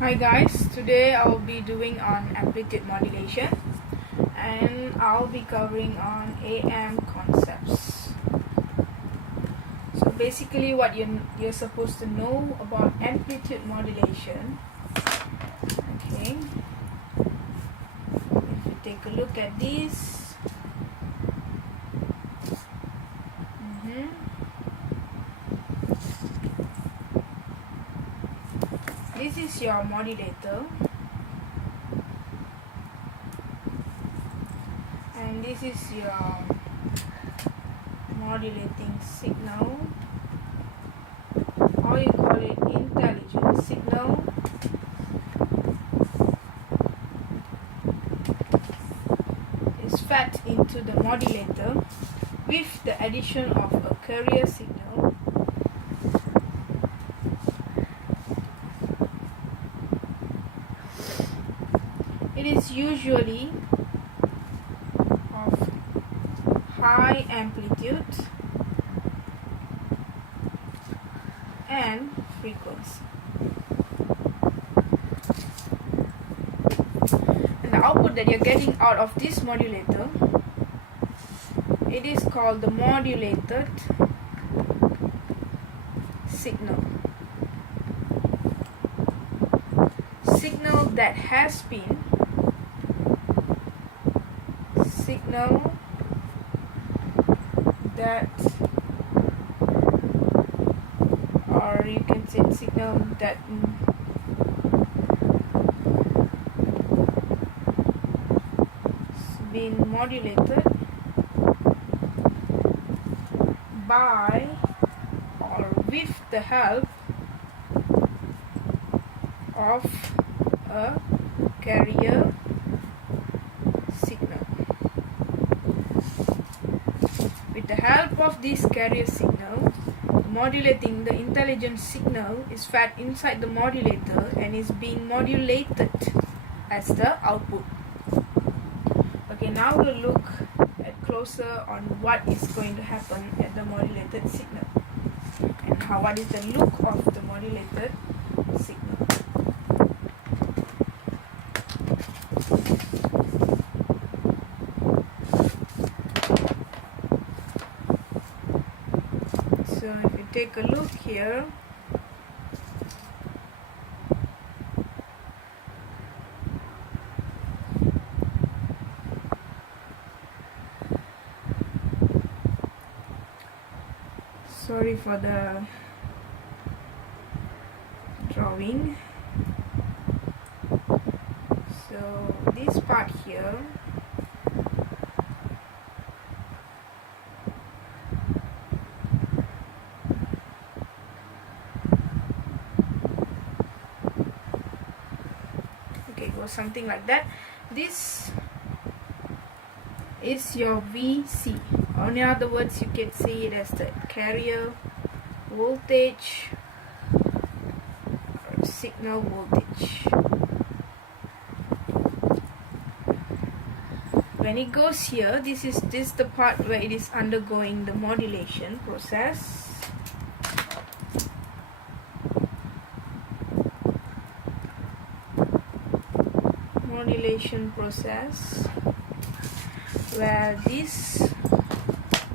Hi guys, today I'll be doing on amplitude modulation and I'll be covering on AM concepts. So basically what you're supposed to know about amplitude modulation. Okay, if you take a look at this, this is your modulator and this is your modulating signal, or you call it intelligent signal. Is fed into the modulator with the addition of a carrier signal. It is usually of high amplitude and frequency. And the output that you're getting out of this modulator, it is called the modulated signal. Signal that has been or you can say signal that been modulated by or with the help of a carrier signal. With the help of this carrier signal, modulating the intelligent signal is fed inside the modulator and is being modulated as the output. Okay, now we'll look at closer on what is going to happen at the modulated signal and what is the look of the modulated signal. So if you take a look here, sorry for the drawing. So this part here, okay, it goes something like that. This is your VC, or in other words you can see it as the carrier voltage or signal voltage. When it goes here, this is the part where it is undergoing the modulation process. Where this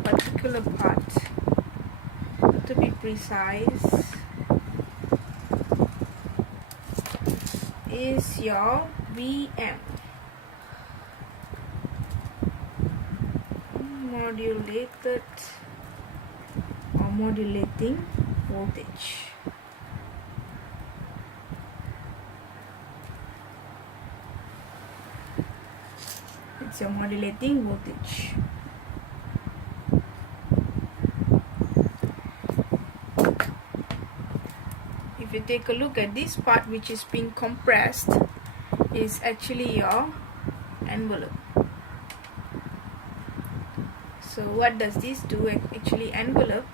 particular part, to be precise, is your VM, modulated or modulating voltage. It's your modulating voltage. If you take a look at this part which is being compressed, is actually your envelope. So what does this do? Actually, envelope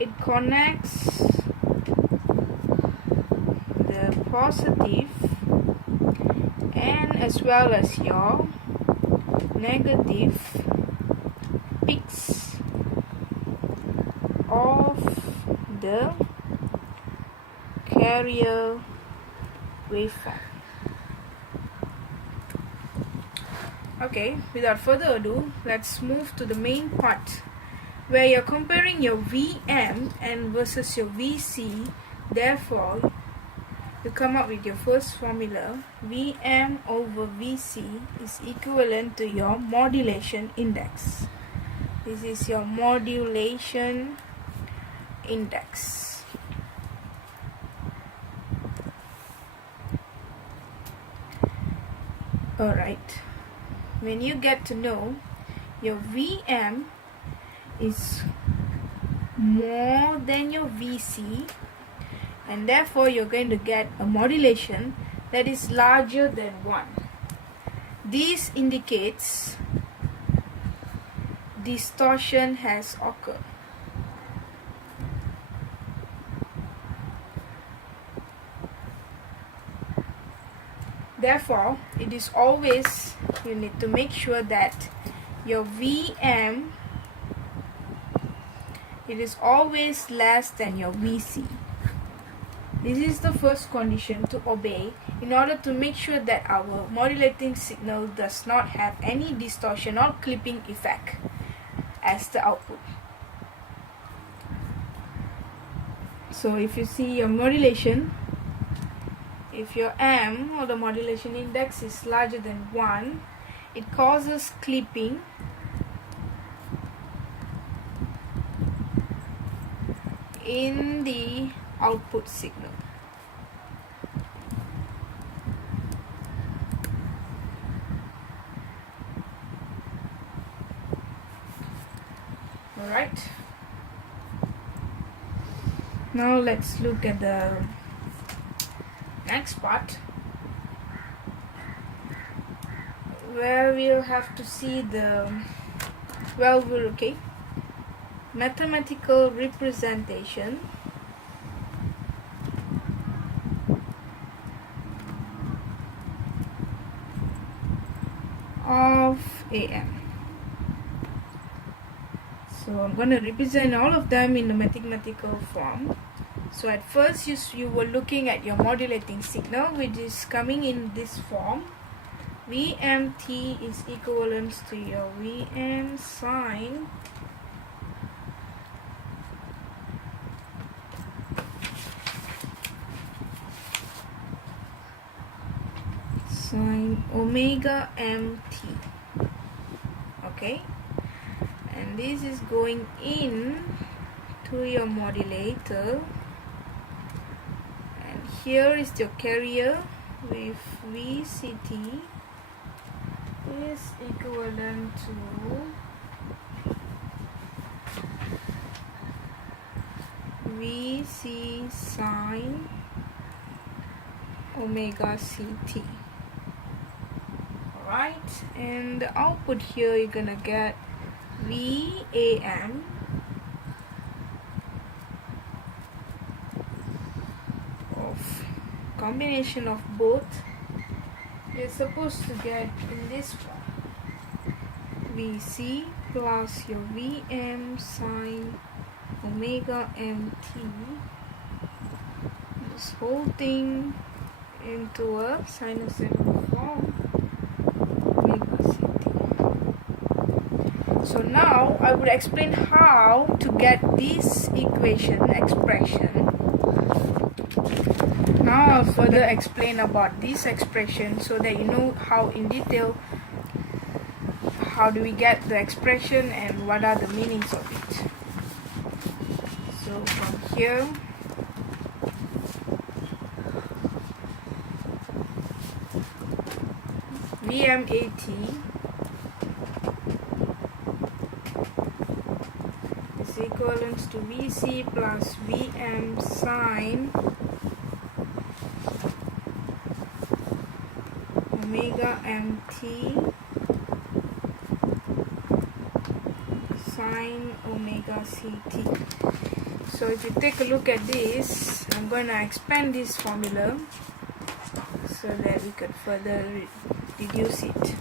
it connects positive and as well as your negative peaks of the carrier waveform. Okay, without further ado, let's move to the main part where you're comparing your Vm and versus your Vc. Therefore, you come up with your first formula. Vm over Vc is equivalent to your modulation index. This is your modulation index. Alright, when you get to know your Vm is more than your Vc, and therefore you're going to get a modulation that is larger than 1. This indicates distortion has occurred. Therefore, it is always, you need to make sure that your Vm, it is always less than your Vc. This is the first condition to obey in order to make sure that our modulating signal does not have any distortion or clipping effect as the output. So if you see your modulation, if your M or the modulation index is larger than 1, it causes clipping in the output signal. Alright, now let's look at the next part where we'll have to see the mathematical representation of AM. So I'm going to represent all of them in the mathematical form. So at first you were looking at your modulating signal, which is coming in this form. Vmt is equivalent to your Vm sine omega mt. Okay, and this is going in to your modulator, and here is your carrier with Vct is equivalent to Vc sine omega ct. Alright, and the output here you're gonna get Vam of combination of both. You're supposed to get in this form Vc plus your Vm sine omega mt, this whole thing into a sinusoidal form omega ct. So now I would explain how to get this expression. Now I'll further explain about this expression so that you know how in detail how do we get the expression and what are the meanings of it. So from here, Vmat is equivalent to Vc plus Vm sine omega mt sine omega ct. So if you take a look at this, I'm going to expand this formula so that we could further reduce it.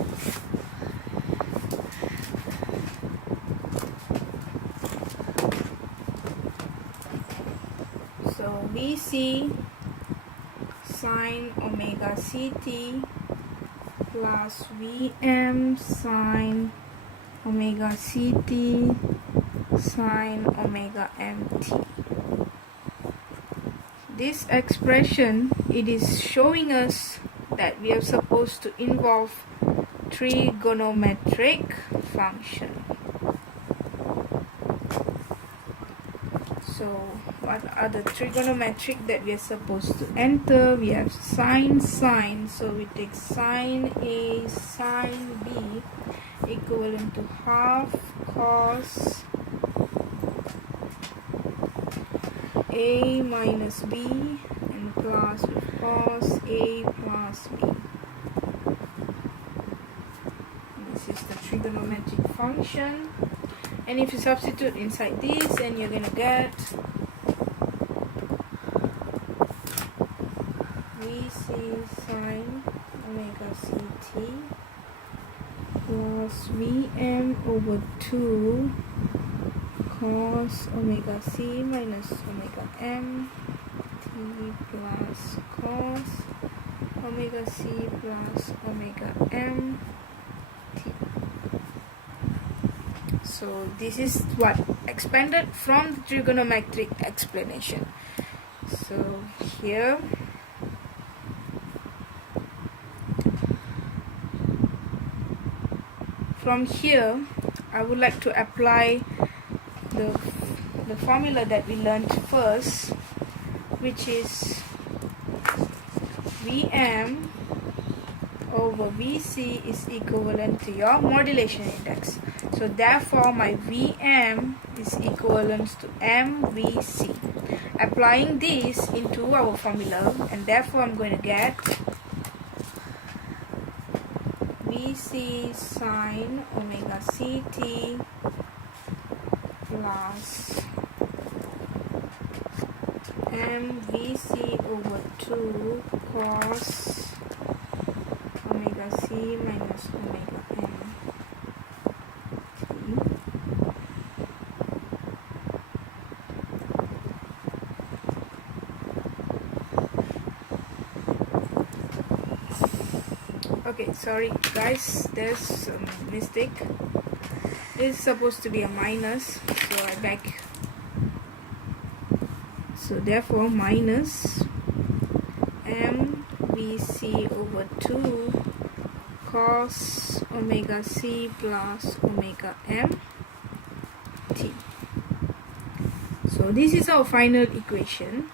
So VC sine omega CT plus VM sine omega CT sine omega MT. This expression, it is showing us that we are supposed to involve trigonometric function. So what are the trigonometric that we are supposed to enter? We have sine, so we take sine A, sine B equivalent to half cos A minus B and plus with cos A plus B. This is the trigonometric function, and if you substitute inside this, then you're going to get VC sine omega CT plus VM over 2 cos omega C minus omega M T plus cos omega C plus omega M T. So this is what expanded from the trigonometric explanation. So here from here I would like to apply the formula that we learned first, which is Vm over Vc is equivalent to your modulation index. So therefore my Vm is equivalent to MVc. Applying this into our formula, and therefore I'm going to get Vc sine omega CT plus MVc over 2 cos omega C minus omega M T. Okay, sorry guys, there's a mistake. This is supposed to be a minus, so I beg. So therefore minus MVc over 2 cos omega C plus omega M T. So this is our final equation.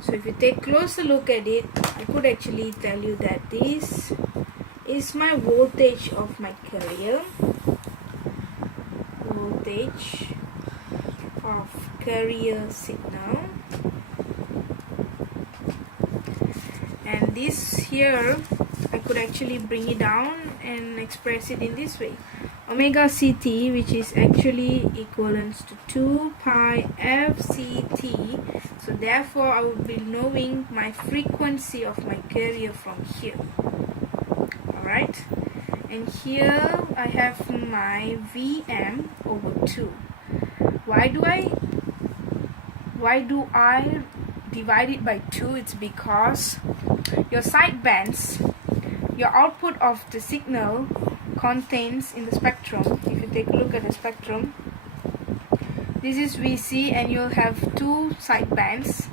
So if you take a closer look at it, I could actually tell you that this is my voltage of my carrier. Voltage of carrier signal, and this here I could actually bring it down and express it in this way: omega CT, which is actually equivalent to 2 pi FCT. So therefore I would be knowing my frequency of my carrier from here. Alright, and here I have my Vm over 2. Why do I divide it by 2? It's because your sidebands, your output of the signal contains in the spectrum. If you take a look at the spectrum, this is Vc and you'll have 2 sidebands.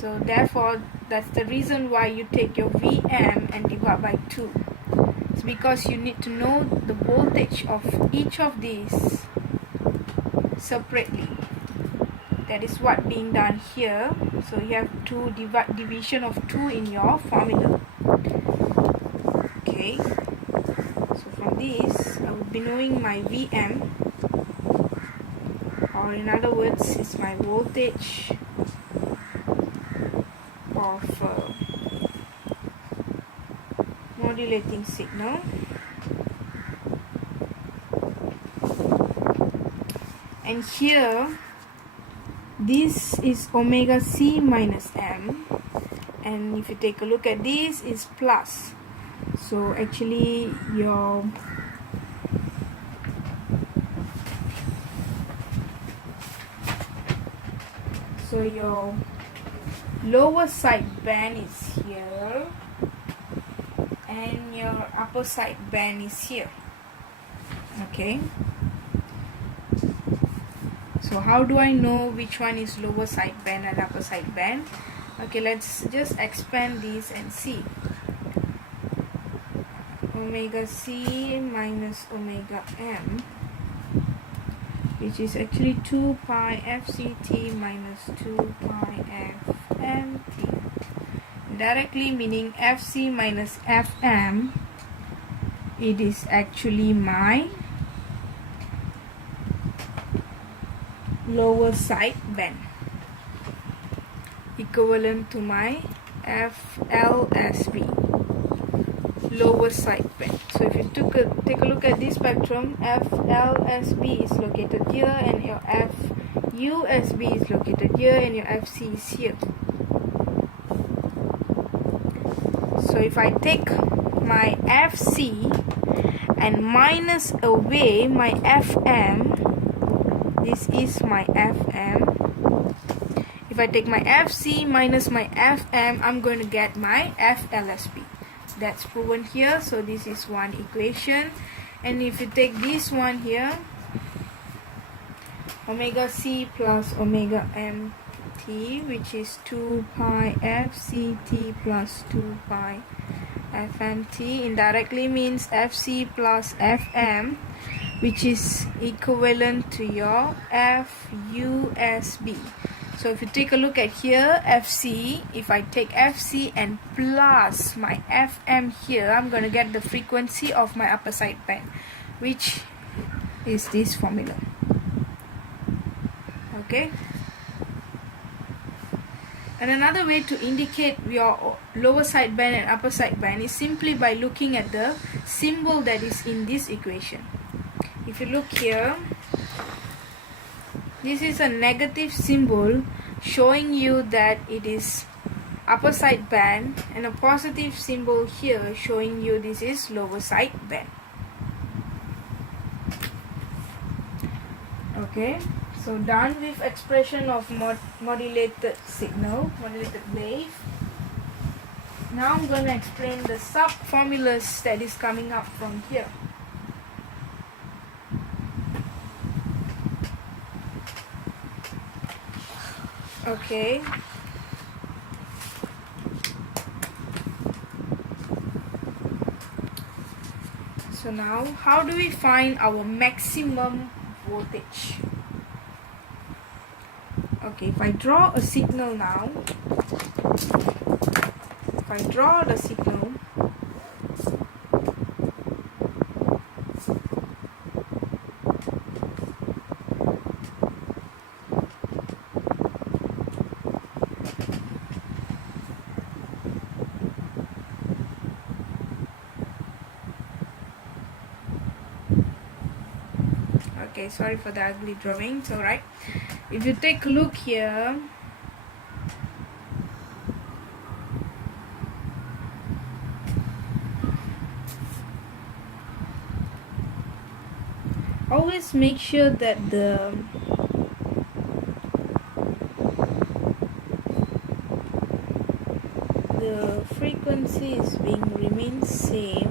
So therefore that's the reason why you take your Vm and divide by 2. It's because you need to know the voltage of each of these separately. That is what being done here. So you have to division of 2 in your formula. Okay, so from this I would be knowing my Vm, or in other words it's my voltage of modulating signal, and here this is omega C minus M, and if you take a look at this, is plus. So actually your lower side band is here and your upper side band is here. Okay, so how do I know which one is lower side band and upper side band? Okay, let's just expand this and see. Omega c minus omega m, which is actually 2 pi fct minus 2 pi fmt, directly meaning fc minus fm, it is actually my lower side band, equivalent to my FLSB, lower side band. So if you take a look at this spectrum, FLSB is located here and your FUSB is located here and your FC is here. So if I take my FC and minus away my FM, this is my FM. If I take my FC minus my FM, I'm going to get my FLSB. That's proven here. So this is one equation. And if you take this one here, omega c plus omega mt, which is 2 pi fct plus 2 pi fmt, indirectly means fc plus fm, which is equivalent to your FUSB. So if you take a look at here, FC, if I take FC and plus my FM here, I'm going to get the frequency of my upper side band, which is this formula. Okay. And another way to indicate your lower side band and upper side band is simply by looking at the symbol that is in this equation. If you look here, this is a negative symbol showing you that it is upper side band, and a positive symbol here showing you this is lower side band. Okay, so done with expression of modulated signal, modulated wave. Now I'm going to explain the sub formulas that is coming up from here. Okay, so now how do we find our maximum voltage? Okay, if I draw a signal now, if I draw the signal, okay, sorry for the ugly drawings. Alright, if you take a look here, always make sure that the frequency is remains same.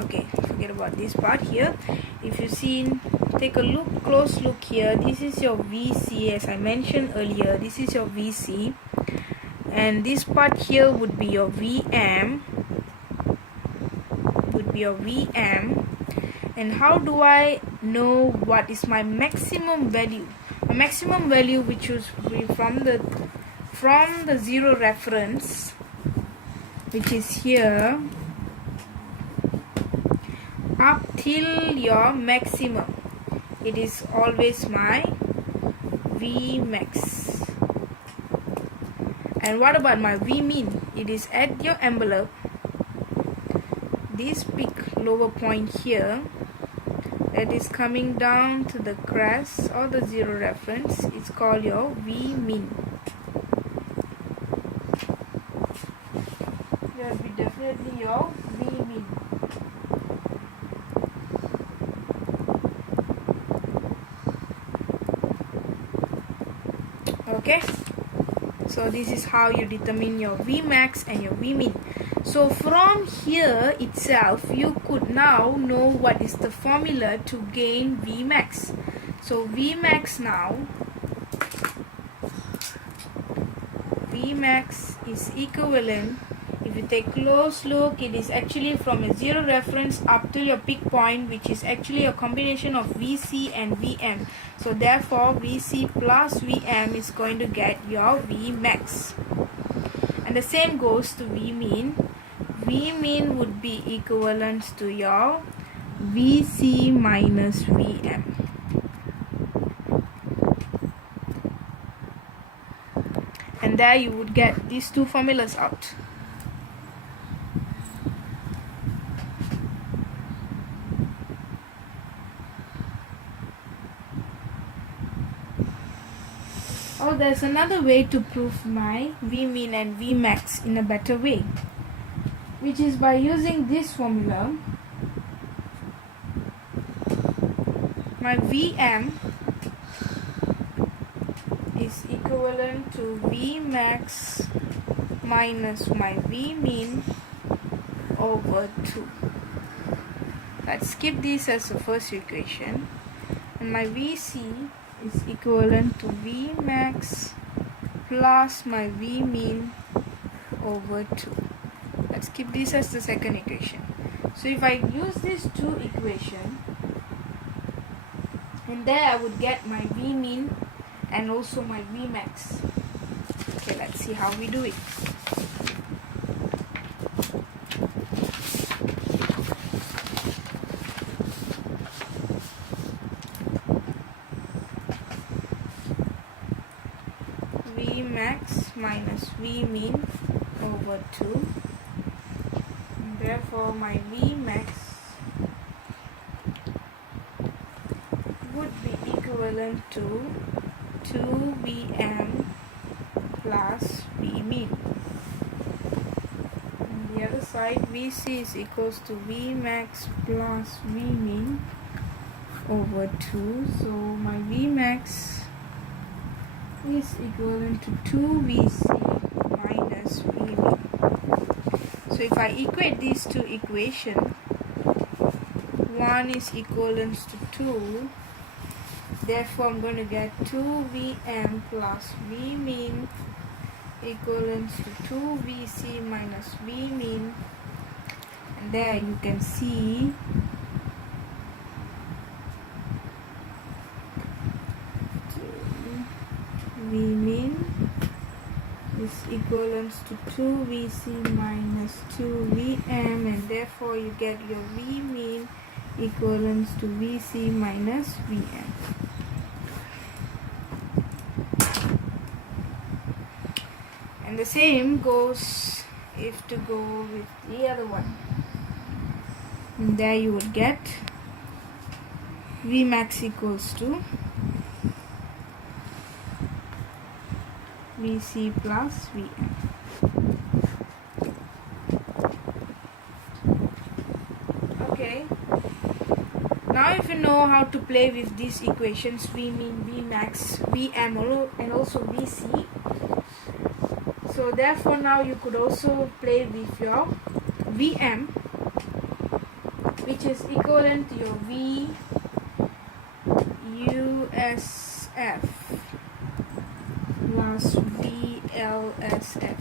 Okay, forget about this part here. If you see, take a close look here, this is your VC. As I mentioned earlier, this is your VC, and this part here would be your VM, and how do I know what is my maximum value? A maximum value which is from the zero reference, which is here, up till your maximum, it is always my Vmax. And what about my Vmin? It is at your envelope, this peak lower point here, that is coming down to the crest or the zero reference is called your V min. That will be definitely your V min. Okay, so this is how you determine your V max and your V min. So from here itself you could now know what is the formula to gain V max. So V max now, V max is equivalent, if you take close look, it is actually from a zero reference up to your peak point, which is actually a combination of Vc and Vm. So therefore Vc plus Vm is going to get your V max. And the same goes to V min. V min would be equivalent to your Vc minus Vm. And there you would get these two formulas out. Oh, there's another way to prove my V min and V max in a better way, which is by using this formula. My Vm is equivalent to V max minus my V min over 2. Let's skip this as the first equation. And my Vc is equivalent to V max plus my V min over 2. Let's keep this as the second equation. So if I use these two equations, and there I would get my V min and also my V max. Okay, let's see how we do it. V max minus V min over 2. And therefore my V max would be equivalent to 2Vm plus V min. On the other side, Vc is equals to V max plus V min over 2. So my V max is equivalent to 2Vc minus V min. So if I equate these two equations, 1 is equivalent to 2. Therefore, I'm going to get 2Vm plus V min equivalent to 2Vc minus V min. And there you can see V min is equivalent to 2Vc minus 2Vm, and therefore you get your V min equivalent to Vc minus Vm. And the same goes if to go with the other one. And there you would get V max equals to Vc plus Vm. Okay. Now if you know how to play with these equations, V min, V max, Vm and also Vc, so therefore now you could also play with your Vm, which is equivalent to your V USF plus VLSF.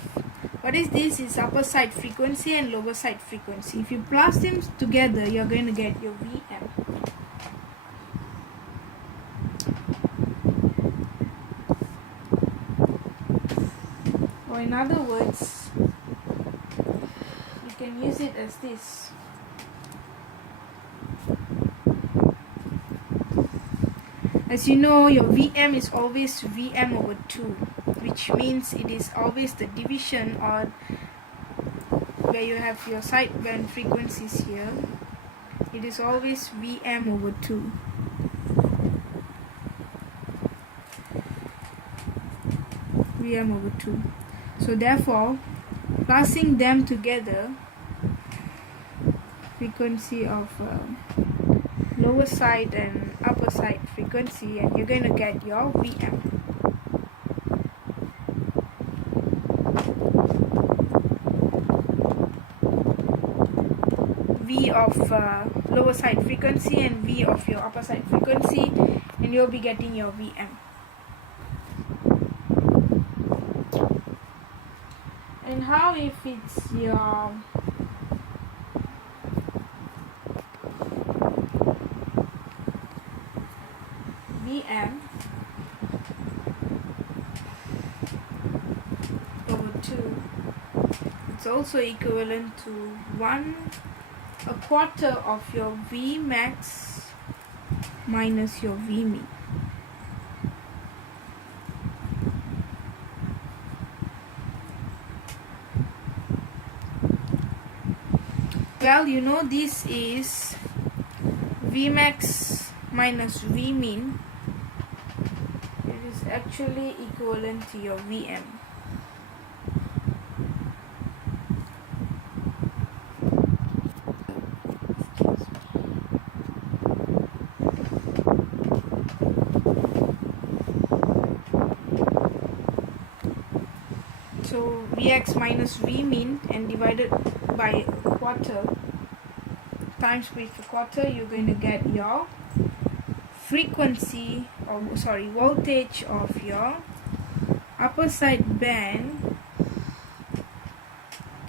What is this? Is upper side frequency and lower side frequency. If you plus them together, you're going to get your Vm. Or in other words, you can use it as this. As you know, your Vm is always Vm over 2, which means it is always the division, or where you have your sideband frequencies here, it is always Vm over 2. Vm over 2. So therefore, passing them together, frequency of lower side and upper side frequency, and you're going to get your Vm. V of lower side frequency and V of your upper side frequency, and you'll be getting your Vm. And how if it's your Vm over 2, it's also equivalent to 1/4 of your V max minus your V min. Well, you know this is V max minus V min. It is actually equivalent to your Vm. So Vx minus V min and divided by a quarter times with a quarter, you're going to get your frequency, or sorry, voltage of your upper side band,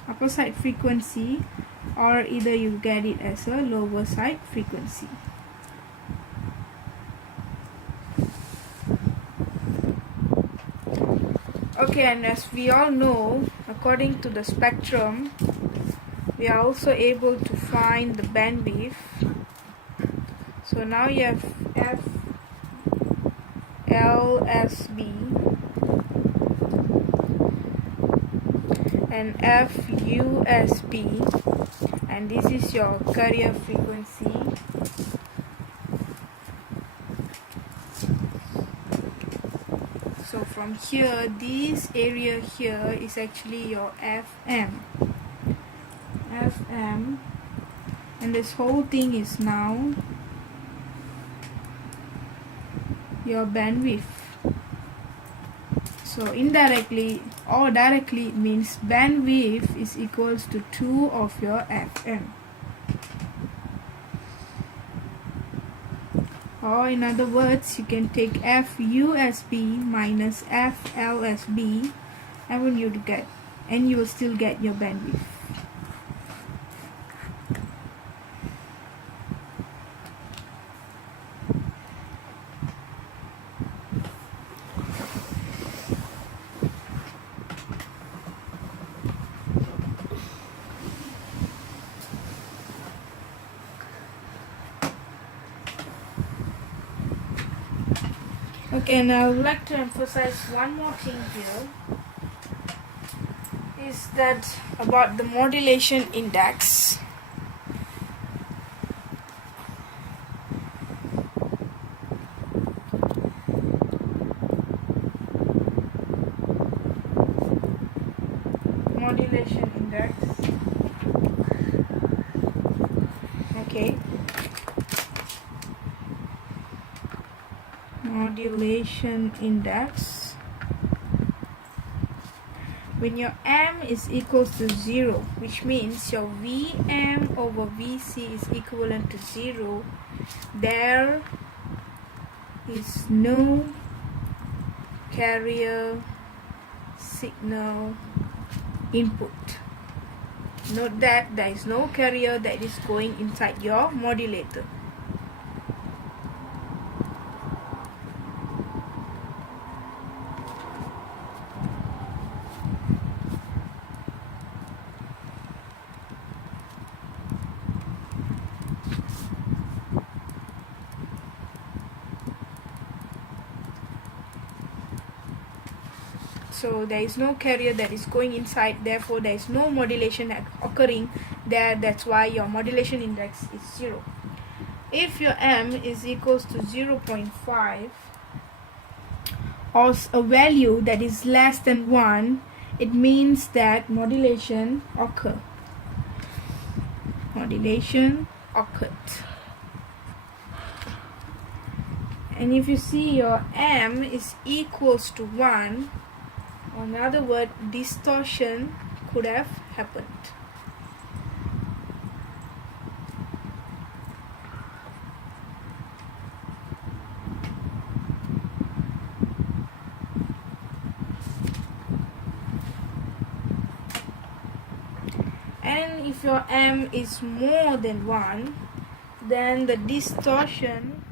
upper side frequency, or either you get it as a lower side frequency. Okay, and as we all know, according to the spectrum, we are also able to find the bandwidth. So now you have FLSB and FUSB, and this is your carrier frequency. So from here, this area here is actually your FM, and this whole thing is now your bandwidth. So indirectly or directly, it means bandwidth is equals to 2 of your FM. Or in other words, you can take FUSB minus FLSB, and when you get, and you will still get your bandwidth. Okay, and I would like to emphasize one more thing here, is that about the modulation index. Modulation index. Okay. Modulation index, when your M is equals to 0, which means your Vm over Vc is equivalent to 0, there is no carrier signal input. Note that there is no carrier that is going inside your modulator. So there is no carrier that is going inside, therefore there is no modulation occurring, there, that's why your modulation index is 0. If your m is equals to 0.5 or a value that is less than 1, it means that modulation occurred. Modulation occurred. And if you see your m is equals to 1, in other words, distortion could have happened. And if your m is more than 1, then the distortion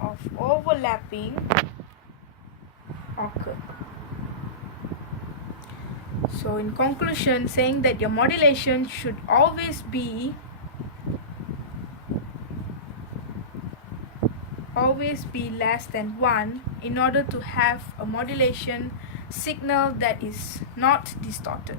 of overlapping occur. So in conclusion, saying that your modulation should always be less than 1 in order to have a modulation signal that is not distorted.